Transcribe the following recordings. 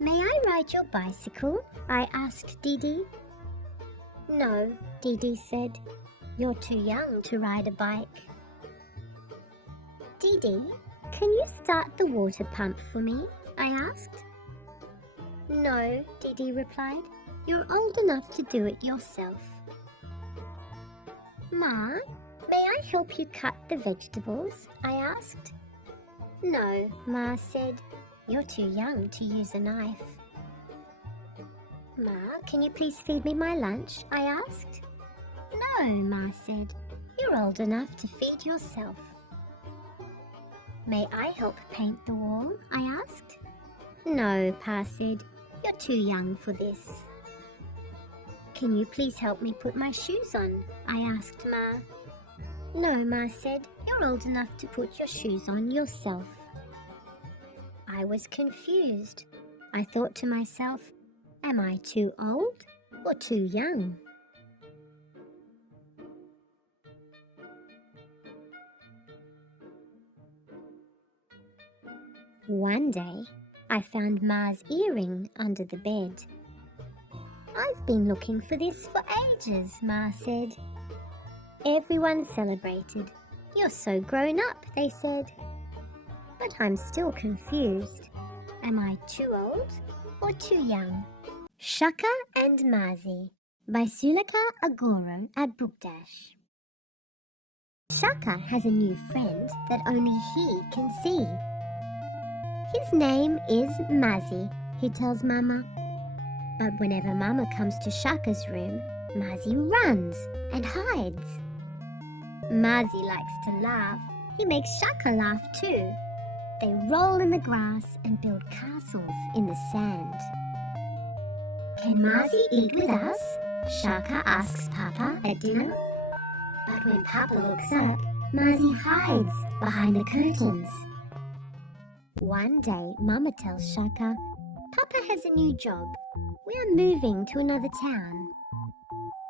May I ride your bicycle? I asked Dee. No, Dee said. You're too young to ride a bike. Dee, can you start the water pump for me? I asked. No, Dee replied. You're old enough to do it yourself. Ma, may I help you cut the vegetables? I asked. No, Ma said. You're too young to use a knife. Ma, can you please feed me my lunch? I asked. No, Ma said. You're old enough to feed yourself. May I help paint the wall? I asked. No, Pa said. You're too young for this. Can you please help me put my shoes on? I asked Ma. No, Ma said. You're old enough to put your shoes on yourself. I was confused. I thought to myself, am I too old or too young? One day, I found Ma's earring under the bed. I've been looking for this for ages, Ma said. Everyone celebrated. You're so grown up, they said. But I'm still confused. Am I too old or too young? Shaka and Mazi by Sulika Agoro at Bookdash. Shaka has a new friend that only he can see. His name is Mazi, he tells Mama. But whenever Mama comes to Shaka's room, Mazi runs and hides. Mazi likes to laugh. He makes Shaka laugh too. They roll in the grass and build castles in the sand. Can Mazi eat with us? Shaka asks Papa at dinner. But when Papa looks up, Mazi hides behind the curtains. One day, Mama tells Shaka, Papa has a new job. We are moving to another town.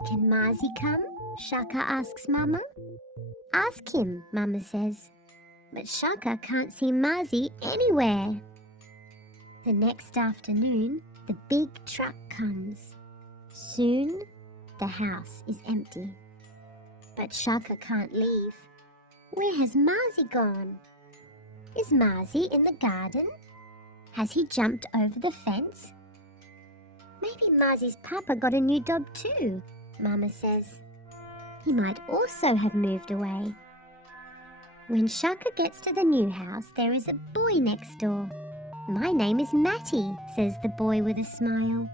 Can Mazi come? Shaka asks Mama. Ask him, Mama says. But Shaka can't see Mazi anywhere. The next afternoon, the big truck comes. Soon, the house is empty. But Shaka can't leave. Where has Mazi gone? Is Mazi in the garden? Has he jumped over the fence? Maybe Mazi's papa got a new dog too, Mama says. He might also have moved away. When Shaka gets to the new house, there is a boy next door. My name is Matty, says the boy with a smile.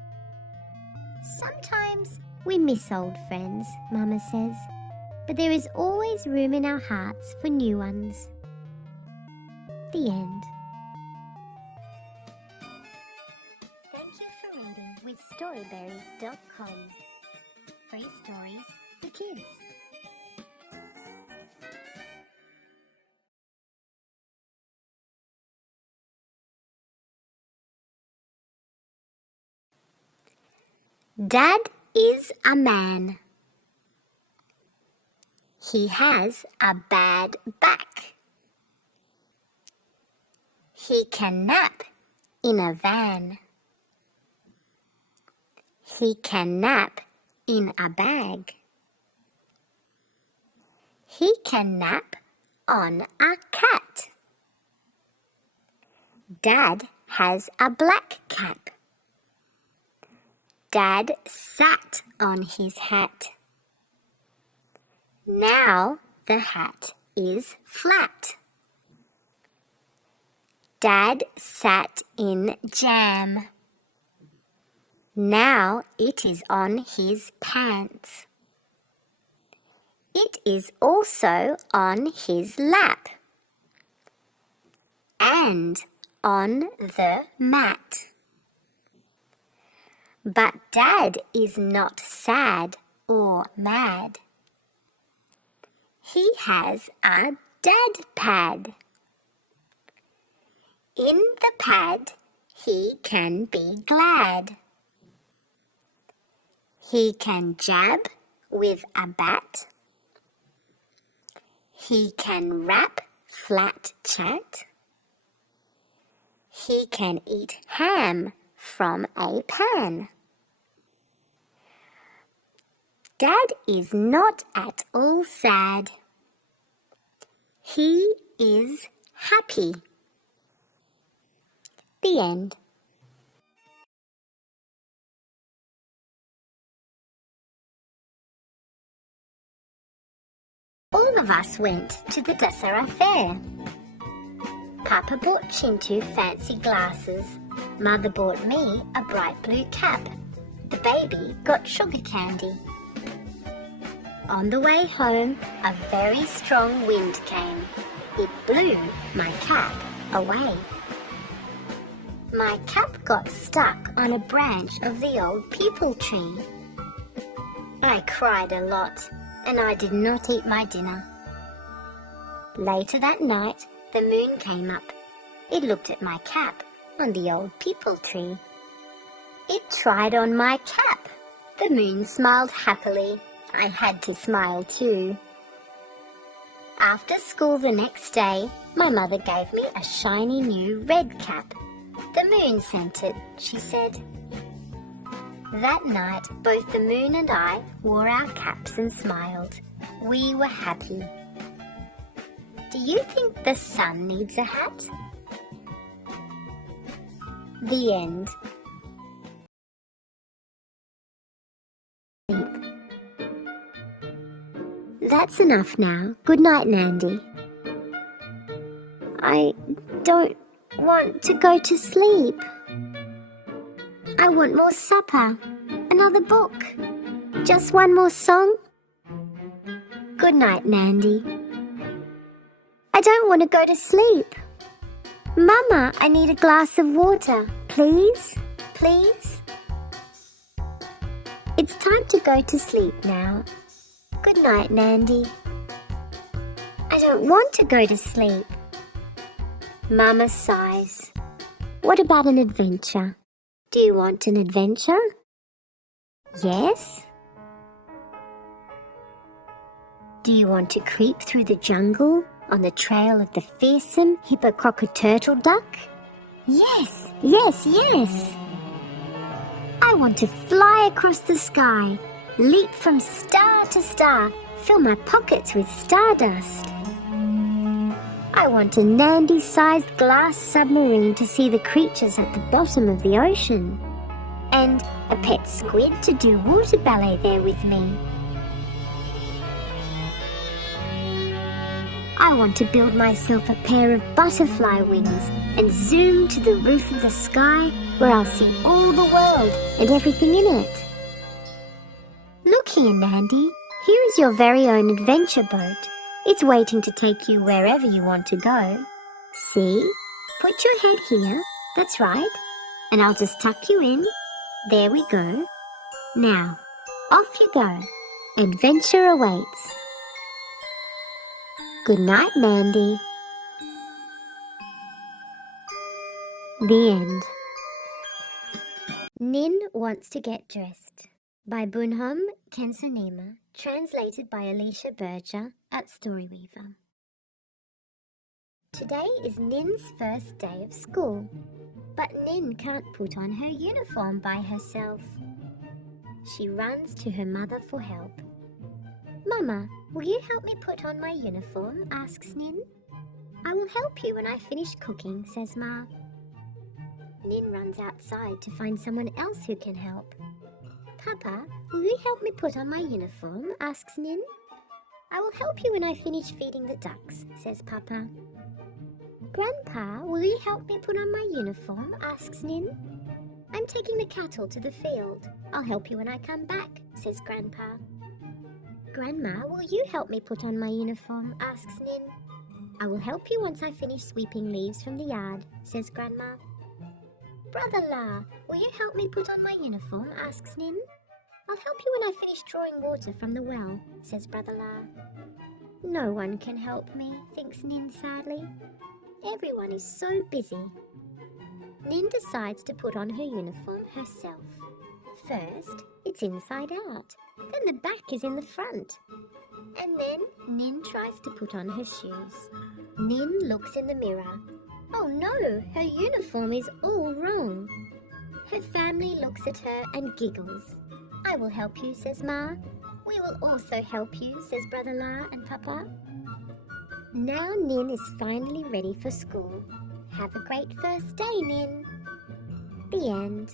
Sometimes we miss old friends, Mama says, but there is always room in our hearts for new ones. The end. Thank you for reading with Storyberries.com. Free stories for kids. Dad is a man. He has a bad back. He can nap in a van. He can nap in a bag. He can nap on a cat. Dad has a black cap. Dad sat on his hat. Now the hat is flat. Dad sat in jam. Now it is on his pants. It is also on his lap. And on the mat. But Dad is not sad or mad. He has a dad pad. In the pad, he can be glad. He can jab with a bat. He can rap flat chat. He can eat ham from a pan. Dad is not at all sad. He is happy. The end. All of us went to the Dasara fair. Papa bought Chintu fancy glasses. Mother bought me a bright blue cap. The baby got sugar candy. On the way home, a very strong wind came. It blew my cap away. My cap got stuck on a branch of the old peepal tree. I cried a lot, and I did not eat my dinner. Later that night, the moon came up. It looked at my cap on the old peepal tree. It tried on my cap. The moon smiled happily. I had to smile too. After school the next day, my mother gave me a shiny new red cap. The moon sent it, she said. That night, both the moon and I wore our caps and smiled. We were happy. Do you think the sun needs a hat? The end. That's enough now. Good night, Nandi. I don't want to go to sleep. I want more supper, another book, just one more song. Good night, Nandi. I don't want to go to sleep. Mama, I need a glass of water, please, please. It's time to go to sleep now. Good night, Nandi. I don't want to go to sleep. Mama sighs. What about an adventure? Do you want an adventure? Yes? Do you want to creep through the jungle on the trail of the fearsome hippocrite-turtle duck? Yes, yes, yes! I want to fly across the sky, leap from star to star, fill my pockets with stardust. I want a Nandi-sized glass submarine to see the creatures at the bottom of the ocean, and a pet squid to do water ballet there with me. I want to build myself a pair of butterfly wings and zoom to the roof of the sky where I'll see all the world and everything in it. Look here, Nandi. Here is your very own adventure boat. It's waiting to take you wherever you want to go. See? Put your head here. That's right. And I'll just tuck you in. There we go. Now, off you go. Adventure awaits. Good night, Nandi. The end. Nin Wants to Get Dressed by Bunham Kensanima, translated by Alicia Berger at Storyweaver. Today is Nin's first day of school, but Nin can't put on her uniform by herself. She runs to her mother for help. Mama, will you help me put on my uniform? Asks Nin. I will help you when I finish cooking, says Ma. Nin runs outside to find someone else who can help. Papa, will you help me put on my uniform? Asks Nin. I will help you when I finish feeding the ducks, says Papa. Grandpa, will you help me put on my uniform? Asks Nin. I'm taking the cattle to the field. I'll help you when I come back, says Grandpa. Grandma, will you help me put on my uniform? Asks Nin. I will help you once I finish sweeping leaves from the yard, says Grandma. Brother La, will you help me put on my uniform? Asks Nin. I'll help you when I finish drawing water from the well, says Brother La. No one can help me, thinks Nin sadly. Everyone is so busy. Nin decides to put on her uniform herself. First, it's inside out. Then the back is in the front. And then Nin tries to put on her shoes. Nin looks in the mirror. Oh no, her uniform is all wrong. Her family looks at her and giggles. I will help you, says Ma. We will also help you, says Brother La and Papa. Now Nin is finally ready for school. Have a great first day, Nin. The end.